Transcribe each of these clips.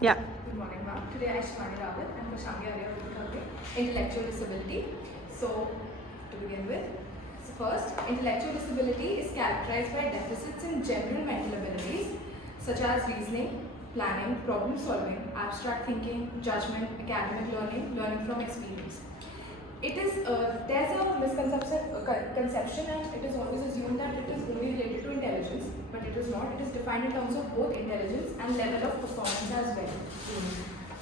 Yeah. Good morning, ma'am. Today I, Shivani Rawat, and Prashant Arya will be covering intellectual disability. So, to begin with, first, intellectual disability is characterized by deficits in general mental abilities such as reasoning, planning, problem solving, abstract thinking, judgment, academic learning, learning from experience. There's a conception and it is always assumed that it is only related to intelligence, but it is not. It is defined in terms of both intelligence and level of performance as well.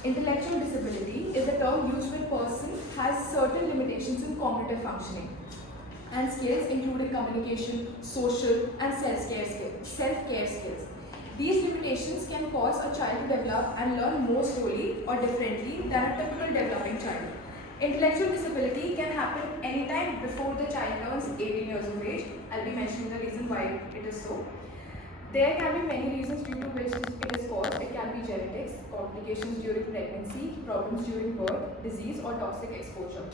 Intellectual disability is a term used when a person has certain limitations in cognitive functioning and skills including communication, social and self-care skills. These limitations can cause a child to develop and learn more slowly or differently than a typical developing child. Intellectual disability can happen anytime before the child turns 18 years of age. I'll be mentioning the reason why it is so. There can be many reasons due to which it is caused. It can be genetics, complications during pregnancy, problems during birth, disease or toxic exposure.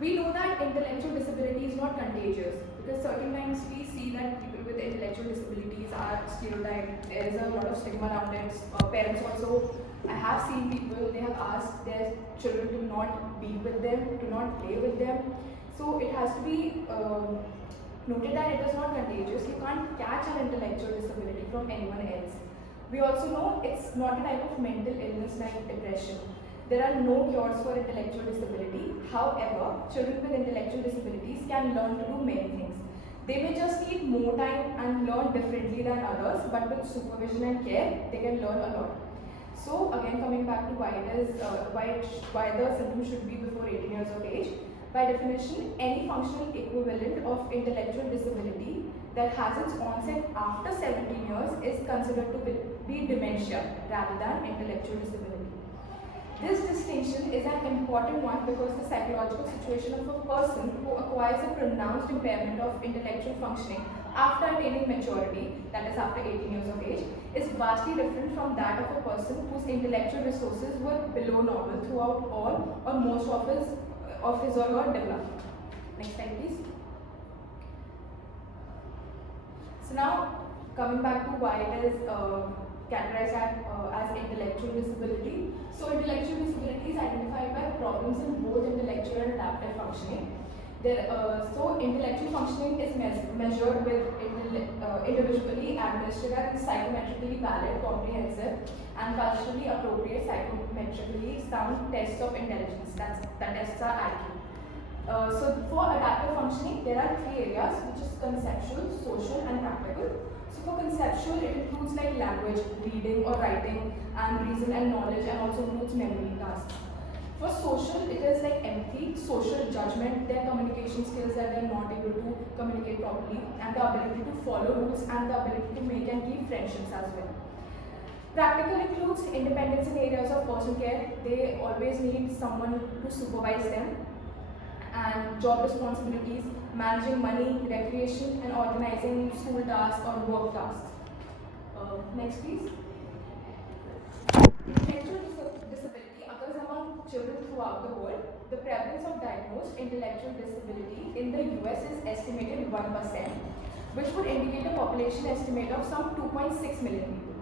We know that intellectual disability is not contagious because certain times we see that people with intellectual disabilities are stereotyped. There is a lot of stigma around it. Parents also, I have seen people, they have asked their children to not be with them, to not play with them. So it has to be noted that it is not contagious. You can't catch an intellectual disability from anyone else. We also know it's not a type of mental illness like depression. There are no cures for intellectual disability. However, children with intellectual disabilities can learn to do many things. They may just need more time and learn differently than others, but with supervision and care, they can learn a lot. So again, coming back to why the symptom should be before 18 years of age. By definition, any functional equivalent of intellectual disability that has its onset after 17 years is considered to be dementia rather than intellectual disability. This distinction is an important one because the psychological situation of a person who acquires a pronounced impairment of intellectual functioning after attaining maturity, that is after 18 years of age, is vastly different from that of a person whose intellectual resources were below normal throughout all or most of his or her development. Next slide, please. So now, coming back to why it is categorized as intellectual disability. So intellectual disability is identified by problems in both intellectual and adaptive functioning. So intellectual functioning is measured with individually administered and psychometrically valid, comprehensive, and culturally appropriate psychometrically sound tests of intelligence. The tests are IQ. So for adaptive functioning, there are three areas, which is conceptual, social, and practical. So for conceptual, it includes like language, reading or writing, and reason and knowledge, and also includes memory tasks. For social, it is like empathy, social judgment, their communication skills that they are not able to communicate properly, and the ability to follow rules, and the ability to make and keep friendships as well. Practical includes independence in areas of personal care. They always need someone to supervise them, and job responsibilities, managing money, recreation, and organizing school tasks or work tasks. Next, please. Intellectual disability occurs among children throughout the world. The prevalence of diagnosed intellectual disability in the US is estimated 1%, which would indicate a population estimate of some 2.6 million people.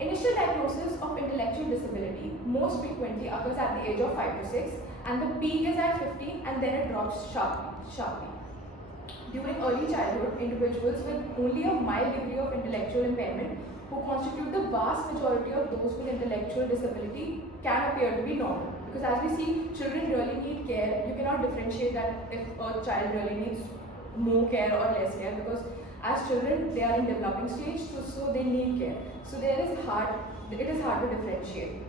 Initial diagnosis of intellectual disability most frequently occurs at the age of 5 to 6, and the peak is at 15 and then it drops sharply. During early childhood, individuals with only a mild degree of intellectual impairment, who constitute the vast majority of those with intellectual disability, can appear to be normal. Because as we see, children really need care. You cannot differentiate that if a child really needs more care or less care, because as children, they are in developing stage, so they need care. So it is hard to differentiate.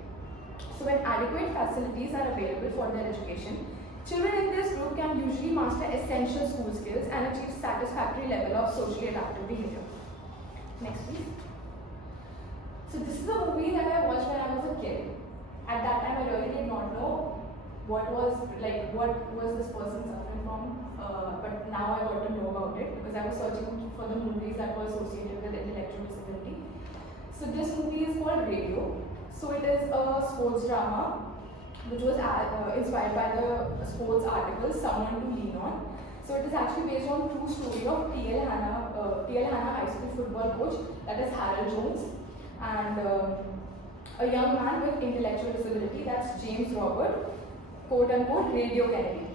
So when adequate facilities are available for their education, children in this group can usually master essential school skills and achieve satisfactory level of socially adaptive behavior. Next, please. So this is a movie that I watched when I was a kid. At that time, I really did not know what was this person suffering from. But now I got to know about it because I was searching for the movies that were associated with intellectual disability. So this movie is called Radio. So it is a sports drama which was inspired by the sports article Someone to Lean On. So it is actually based on true story of T.L. Hanna High School football coach, that is Harold Jones. And a young man with intellectual disability, that's James Robert, quote unquote, Radio Kennedy.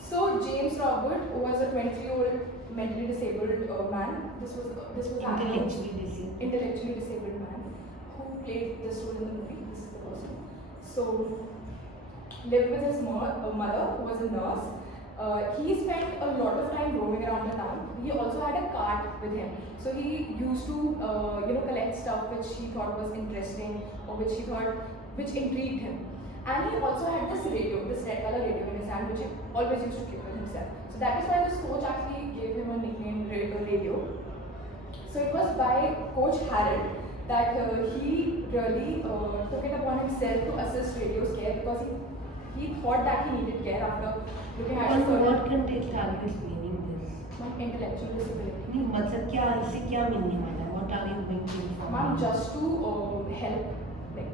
So James Robert was a 23-year-old mentally disabled man. This was intellectually disabled man who played this role in the movie. This is the person. So lived with his mother, who was a nurse. He spent a lot of time roaming around the town. He also had a cart with him. So he used to, collect stuff which he thought was interesting or which intrigued him. And he also had this radio, this red color radio in his hand, which he always used to keep with himself. So that is why this coach actually gave him a nickname Radio. So it was by Coach Harold that he really took it upon himself to assist Radio's care, because he thought that he needed care after looking at his what context are you explaining this? Intellectual disability. नहीं मतलब क्या इससे क्या मिलने वाला है? What are you going to inform? Ma'am, just to help, like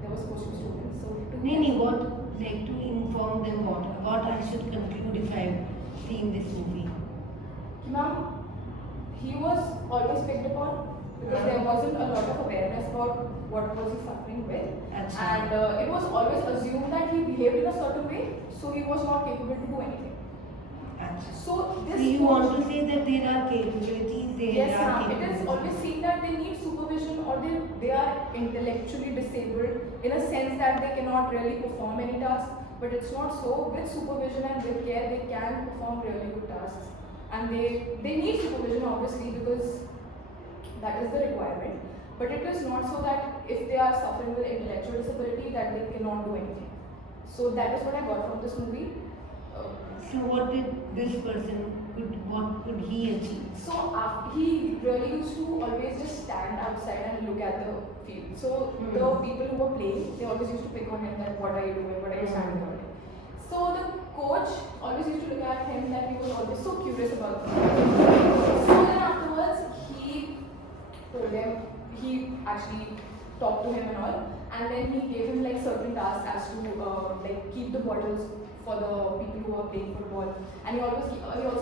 there was supposed to be students, so to नहीं what like to inform them what I should conclude if I seen this movie. Ma'am, he was always picked upon because there wasn't a lot of awareness about what was he suffering with, and it was always assumed that he behaved in a certain way, so he was not capable to do anything. So this you want to say that there are capabilities, yes, ma'am. It is always seen that they need supervision, or they are intellectually disabled in a sense that they cannot really perform any task. But it's not so. With supervision and with care, they can perform really good tasks, and they need supervision obviously, because that is the requirement. But it is not so that if they are suffering with intellectual disability that they cannot do anything. So that is what I got from this movie. So what did this person what could he achieve? So he really used to always just stand outside and look at the field. So the people who were playing, they always used to pick on him that what are you doing, what are you standing on? So the coach always used to look at him that he was always so curious about the game. So then afterwards he told him, he actually talked to him and all, and then he gave him like certain tasks as to like keep the bottles for the people who are playing football. And he also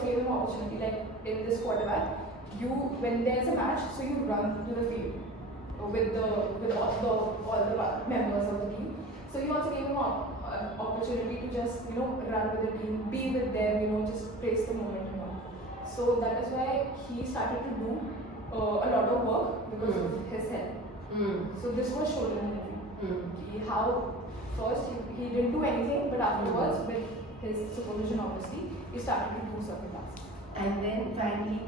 gave him an opportunity, like in this quarterback, when there's a match, so you run to the field with all the members of the team. So he also gave him an opportunity to just run with the team, be with them, just praise the moment and all. So that is why he started to do a lot of work because of his health. So this was shown in the movie. How first he didn't do anything, but afterwards with his supervision obviously, he started to do certain tasks. And then finally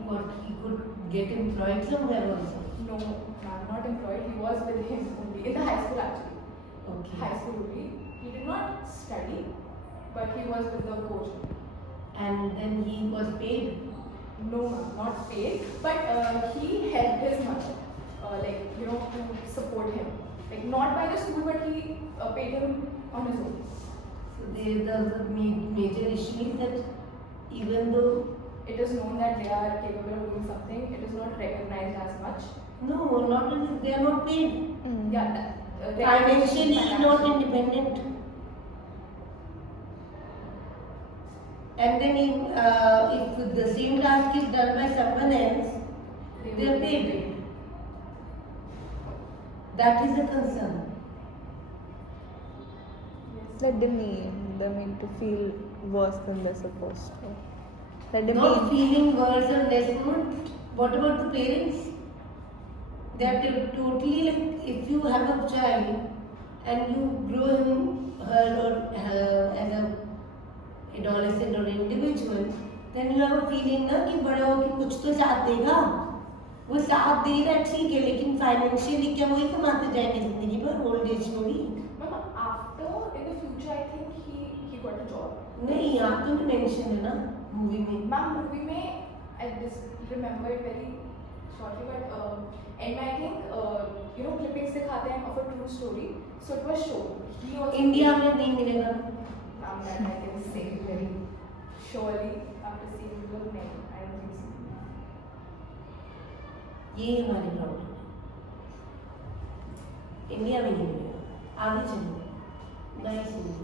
he could get employed somewhere also? No, not employed. He was with him only, in the high school actually. Okay. High school only. He did not study, but he was with the coach. And then he was paid? No, not paid, but he helped his mother, to support him. Like not by the school, but he paid him on his own. So the major issue is that even though it is known that they are capable of doing something, it is not recognized as much. No, not only they are not paid. Yeah, financially not independent. And then if the same task is done by someone else, they are paid. That is a concern. Let them need to feel worse than they're supposed to. Let them Not feeling worse or less good. What about the parents? They are totally like, if you have a child and you grow him, her or as a adolescent or individual, then you have a feeling ना कि बड़ा हो के कुछ तो साथ देगा. वो साथ दे रहा ठीक है, लेकिन फाइनेंशियली क्या वही कमाते जाएंगे जिंदगी भर ओल्ड एज में भी? After in the future, I think he got a job. नहीं, आप तो मेंशन है ना मूवी में. Ma'am, movie में I just remember it very shortly, but and I think clippings दिखाते हैं of a true story. So it was shown. He also India में नहीं मिलेगा. Ma'am, that I can say very surely after seeing the movie. I don't think so. ये हमारी problem है. India में नहीं मिलेगा. आगे चलो. Nice movie.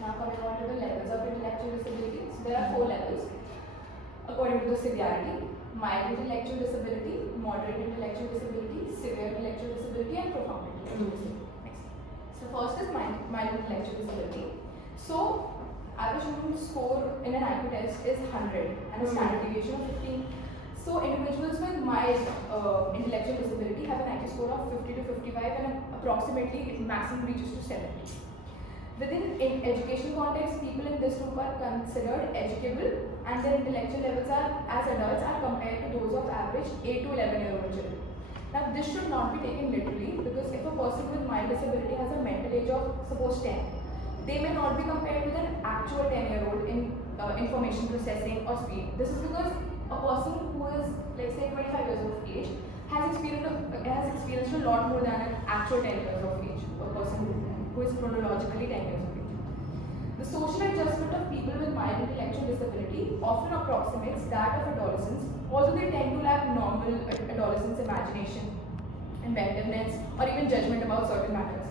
Now coming on to the levels of intellectual disability. So there are 4 levels according to the severity: mild intellectual disability, moderate intellectual disability, severe intellectual disability, inclusive. Next. So first is mild intellectual disability. So average human score in an IQ test is 100 and a standard deviation of 15. So individuals with mild intellectual disability have an IQ score of 50 to 55 and approximately it maximum reaches to 70. Within education context, people in this group are considered educable and their intellectual levels are, as adults, are compared to those of average 8 to 11-year-old children. Now, this should not be taken literally because if a person with mild disability has a mental age of suppose 10, they may not be compared with an actual 10-year-old in information processing or speed. This is because a person who is, let's say, 25 years of age has experienced a lot more than an actual 10 years of age, a person who is chronologically 10 years of age. The social adjustment of people with mild intellectual disability often approximates that of adolescents, although they tend to lack normal adolescents' imagination, inventiveness, or even judgment about certain matters.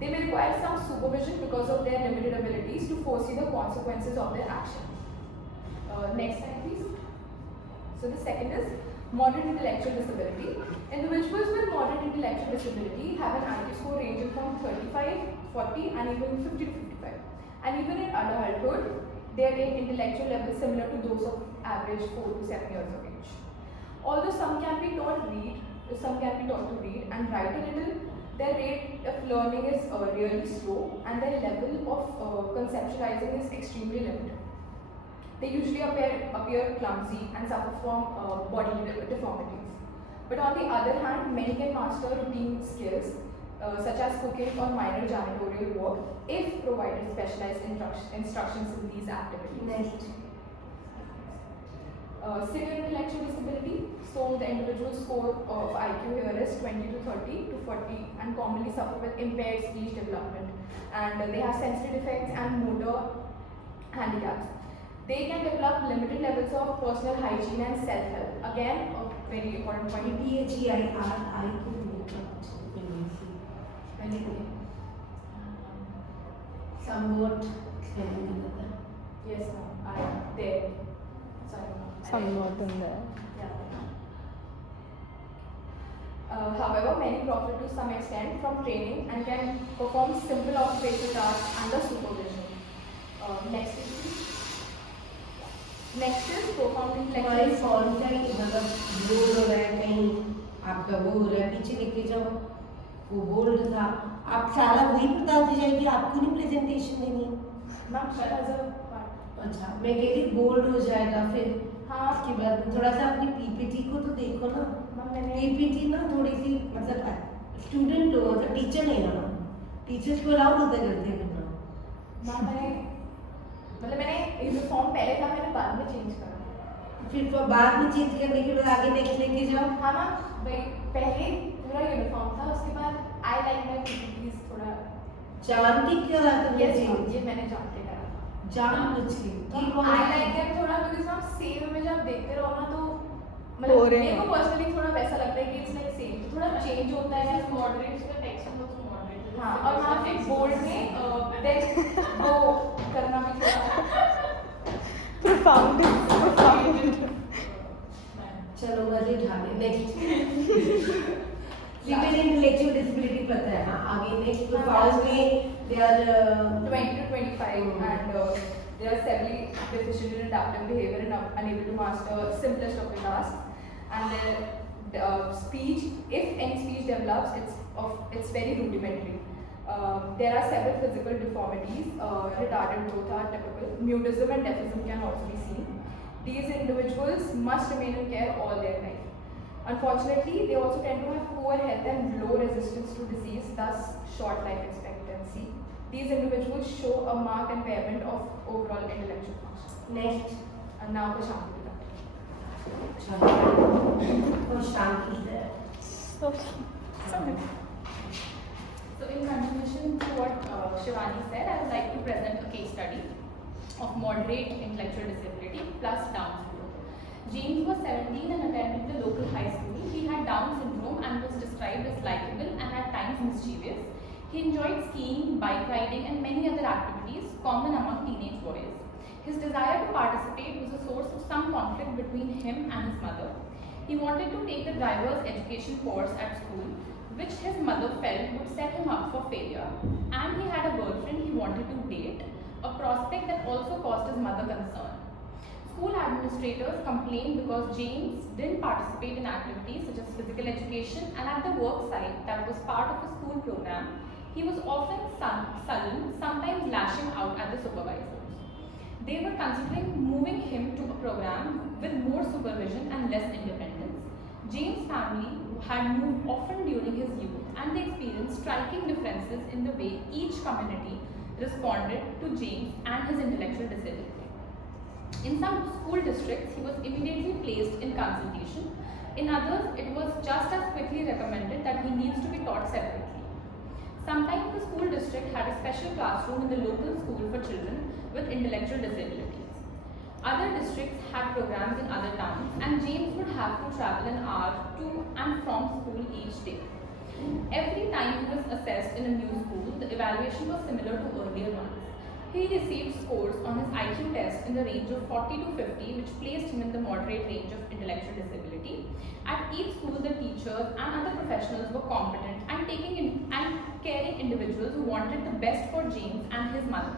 They may require some supervision because of their limited abilities to foresee the consequences of their actions. Next slide, please. So the second is moderate intellectual disability. Individuals with moderate intellectual disability have an IQ score ranging from 35, 40 and even 50 to 55. And even in adulthood, their intellectual level is similar to those of average 4 to 7 years of age. Although some can be taught to read and write a little, their rate of learning is really slow and their level of conceptualizing is extremely limited. They usually appear clumsy and suffer from bodily deformities. But on the other hand, many can master routine skills such as cooking or minor janitorial work if provided specialized instructions in these activities. Next. Severe intellectual disability. So the individual score of IQ here is 20 to 30 to 40 and commonly suffer with impaired speech development. And they have sensory defects and motor handicaps. They can develop limited levels of personal hygiene and self-help. Again, a very important point. PHEIR, somewhat. Yes, no, there. Sorry, no. Somewhat in there. However, many profit to some extent from training and can perform simple occupational tasks under supervision. Next, please. Next is profound intellectual. कौन सा ही मतलब बोल हो रहा है कहीं आपका वो हो रहा है पीछे लेके जाओ वो बोल था आप सारा वही बताते जाएगी आपको नहीं प्रेजेंटेशन देनी है ma'am sir as a part अच्छा मैं कह रही बोल्ड हो जाएगा फिर हाँ उसके बाद थोड़ा सा अपनी पीपीटी को तो देखो ना मैम मैंने पीपीटी ना थोड़ी सी मतलब स्टूडेंट हो मतलब टीचर नहीं ना टीचर्स को अलाउड होता है करते करना मैम मैंने यूनिफॉर्म पहले था मैंने बाद में चेंज करा फिर बाद में चेंज करने के बाद आगे नेक्स्ट लेके जाओ हाँ मैम भाई पहले पूरा यूनिफॉर्म था उसके बाद आई लाइक माय पीपीटीज थोड़ा जानती क्या तुमने यस ये मैंने जान के करा जानबूझ के ठीक आई लाइक दैट थोड़ा बिकॉज़ आप सेम में जब देखते रहो ना तो मतलब मेरे को पर्सनली थोड़ा वैसा लगता है कि इट्स लाइक सेम तो थोड़ा चेंज होता है मॉडरेट इसका टेक्स्ट तो मॉडरेट हाँ और वहाँ पे बोल्ड में देन वो करना भी थोड़ा Profound. चलो मजे उठा ले नेक्स्ट लिमिटेड इंटेलेक्चुअल डिसेबिलिटी पता है हाँ आगे नेक्स्ट प्रोफाउंड में they are 20 to 25 and they are severely deficient in adaptive behavior and unable to master simplest of the tasks and their speech, if any speech develops, it's very rudimentary. There are several physical deformities, retarded growth are typical, mutism and deafism can also be seen. These individuals must remain in care all their life. Unfortunately, they also tend to have poor health and low resistance to disease, thus short life expectancy. These individuals show a marked impairment of overall intellectual function. Next And now the Shanti. और शांति से So in continuation to what Shivani said, I would like to present a case study of moderate intellectual disability plus Down syndrome. James was 17 and attended the local high school. He had Down syndrome and was described as likable and at times mischievous. He enjoyed skiing, bike riding and many other activities common among teenage boys. His desire to participate was a source of some conflict between him and his mother. He wanted to take the driver's education course at school, which his mother mother felt would set him up for failure, and he had a girlfriend he wanted to date, a prospect that also caused his mother concern. School administrators complained because James didn't participate in activities such as physical education, and at the work site that was part of his school program, he was often sullen, sometimes lashing out at the supervisors. They were considering moving him to a program with more supervision and less independence. James' family had moved often during his youth, and they experienced striking differences in the way each community responded to James and his intellectual disability. In some school districts, he was immediately placed in consultation. In others, it was just as quickly recommended that he needs to be taught separately. Sometimes the school district had a special classroom in the local school for children with intellectual disabilities. Other districts had programs in other towns, and James would have to travel an hour to and from school each day. Every time he was assessed in a new school, the evaluation was similar to earlier ones. He received scores on his IQ test in the range of 40 to 50, which placed him in the moderate range of intellectual disability. At each school, the teachers and other professionals were competent and caring individuals who wanted the best for James and his mother.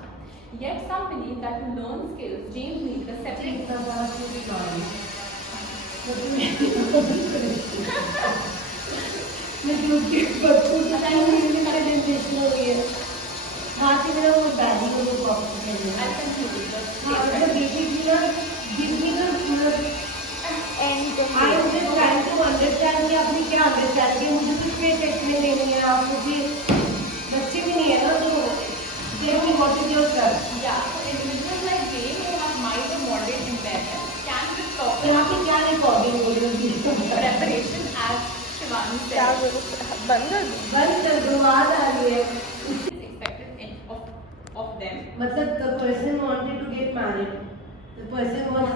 Yet some believe that to learn skills, James needed a separate हाँ तो मेरा वो baggy को वो copy करना है। हाँ तो बेसिकली ना जितनी ना I am just trying to understand कि आपने क्या understand किया मुझे तो स्पेस एक्सप्लेन देनी है आप मुझे बच्चे भी नहीं है ना तो tell me what is your sir? Yeah, so individuals like James who have mild or moderate impairment can be proper यहाँ पे क्या recording हो रही है? preparation as Shivani क्या said. बंद कर दूँ? बंद कर दो आवाज आ रही है। Of them मतलब the person wanted to get married, the person was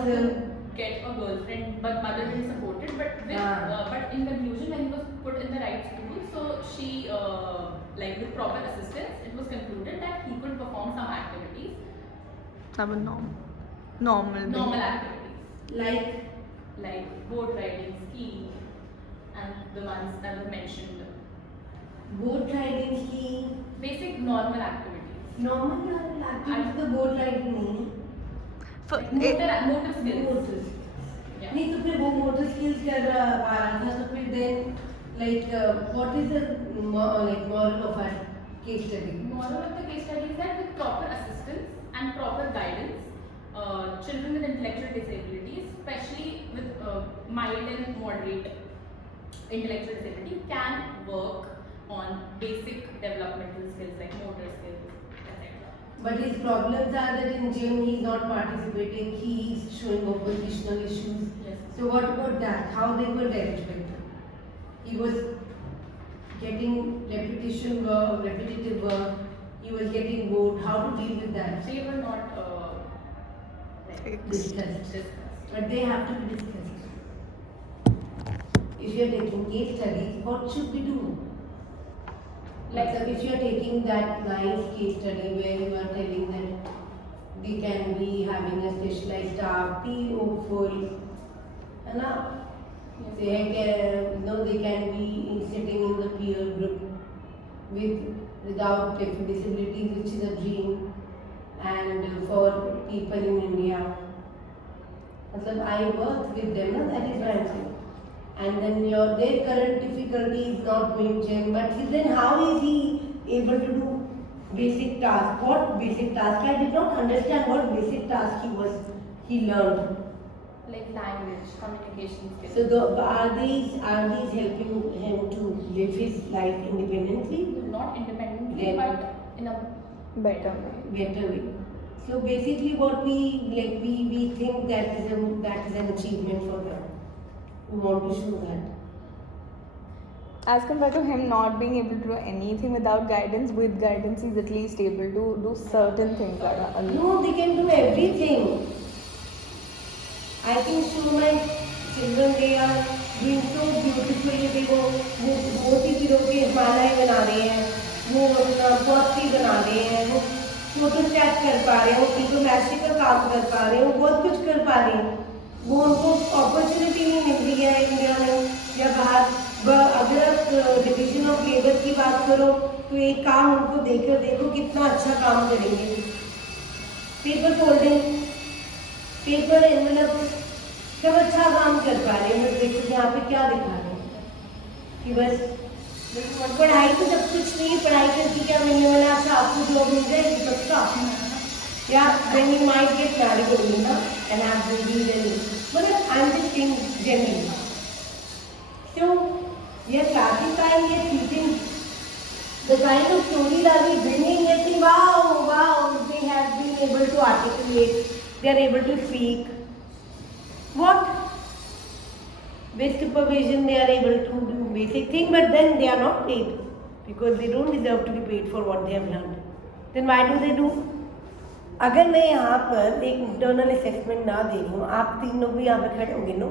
get a girlfriend, but mother didn't support it. But in conclusion, when he was put in the right school, so she like with proper assistance, it was concluded that he could perform some activities, अब normal activities like boat riding, skiing, and the ones that were mentioned. boat riding, skiing, Basic normal activities. normal activities the boat riding नहीं है। Motor skills. Motor Yeah. नहीं तो फिर वो motor skills कर पा रहा था तो फिर then like what is the like moral of our case study? Moral of the case study is that with proper assistance and proper guidance, children with intellectual disabilities, especially with mild and moderate intellectual disability, can work on basic developmental skills like motor skills, etc. But his problems are that in gym he is not participating, he is showing oppositional issues. Yes. So what about that? How they were dealt with? He was getting repetitive work, he was getting bored. How to deal with that? They were not Discussed. discussed. But they have to be discussed. If you are taking case studies, what should we do? Like if you are taking that nice case study where you are telling that they can be having a specialized staff, be hopeful, है ना? They can be sitting in the peer group without disabilities, which is a dream, and for people in India. मतलब I worked with them, no? That is what I'm saying. And then their current difficulty is not going gym, but then how is he able to do basic tasks? What basic task? I did not understand what basic task he learned. Like language, communication skills. So are these helping him to live his life independently? Not independently, Yeah. but in a better way. Better way. So basically, what we think that is an achievement for them. We want to show that. As compared to him not being able to do anything without guidance, with guidance he's at least able to do certain things that are alone. No, they can do everything. I think so my children, they are doing so beautifully. देखो वो बहुत ही चीज़ों के हिमालय बना रहे हैं, वो अपना पॉटरी बना रहे हैं, वो फोटो स्टैट कर पा रहे हैं, वो डिप्लोमेसी का काम कर पा रहे हैं, वो बहुत कुछ कर पा रहे हैं। वो उनको अपॉर्चुनिटी नहीं मिल रही है इंडिया में या बाहर। अगर आप डिवीजन ऑफ लेबर की बात करो तो एक काम उनको देकर देखो कितना अच्छा काम करेंगे। पेपर फोल्डिंग, पेपर एनवेलप सब अच्छा काम कर पा रहे हैं। बस देखो यहाँ पे क्या दिखा रहे हैं कि बस पढ़ाई तो सब कुछ नहीं, पढ़ाई करके क्या मिलने वाला। अच्छा आपको जॉब मिल जाएगी पक्का, या then you might get married only na and have babies and but I'm just saying generally. So you're classifying, you're teaching the kind of stories are we bringing. You're saying wow, they have been able to articulate, they are able to speak. What? With supervision they are able to do basic thing, but then they are not paid because they don't deserve to be paid for what they have learned. Then why do they do? अगर मैं यहाँ पर एक internal assessment ना दे रही हूँ, आप तीन लोग भी यहाँ पे खड़े होंगे नो,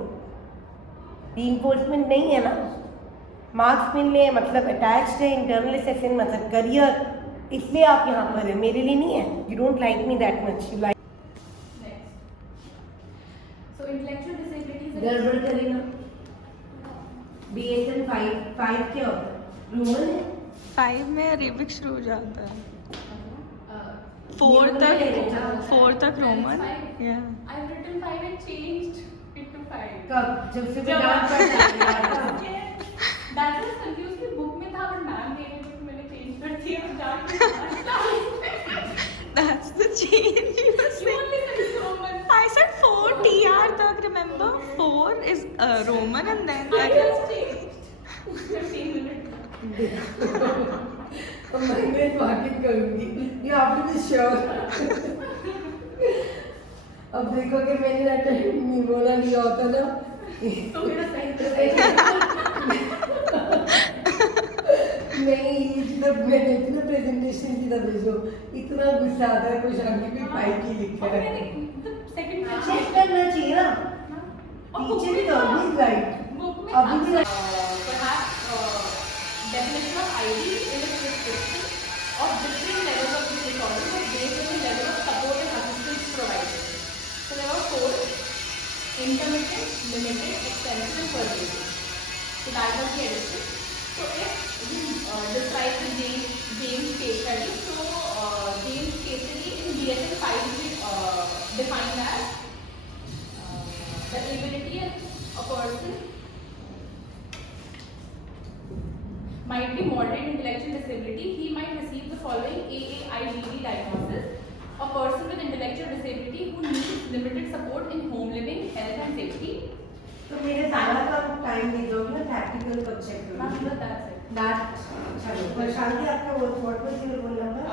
रीइंफोर्समेंट नहीं है ना, मार्क्स मिलने मतलब अटैच्ड है इंटरनल असेसमेंट मतलब करियर, इसलिए आप यहाँ पर है, मेरे लिए नहीं है। You don't like me that much, you like. So intellectual disabilities. गड़बड़ करे ना। BSN 5 क्या होता है? रोमन है? 5 में अरेबिक शुरू हो जाता है, 4 तक Roman. I've written 5 and changed it to 5. कब? जब से मैं डांस पढ़ रही थी। That was confused कि बुक में था और मैम ने मैंने चेंज कर दिया। That's the change you were You saying. only said Roman. I said 4 TR tak, remember? 4 is Roman and then I that just is... changed. 15 minutes. मैं market करूंगी, you have to be sure. अब देखो कि मैंने ना time nimona लिया होता ना तो मेरा सही नहीं, जब मैं देखती ना प्रेजेंटेशन की तरह भेजो, इतना गुस्सा आता है कुछ आगे भी फाइल की लिखा है। सेकंड चेक करना चाहिए ना, teacher is always right. Book में अभी भी perhaps definition of ID in its description of different levels of disorder was based on the level of support and assistance provided. So there were 4: intermittent, limited, extensive, and pervasive. So that was the addition. So if we describe the James case study, so James case study in DSM 5 is defined as the ability of a person might be moderate intellectual disability. He might receive the following AAIDD diagnosis: a person with intellectual disability who needs limited support in home living, health and safety. तो मेरे सारा का time दे दोगे ना, practical को check Ma'am, करोगे। but that's it. That चलो, प्रशांति आपका what was your roll number?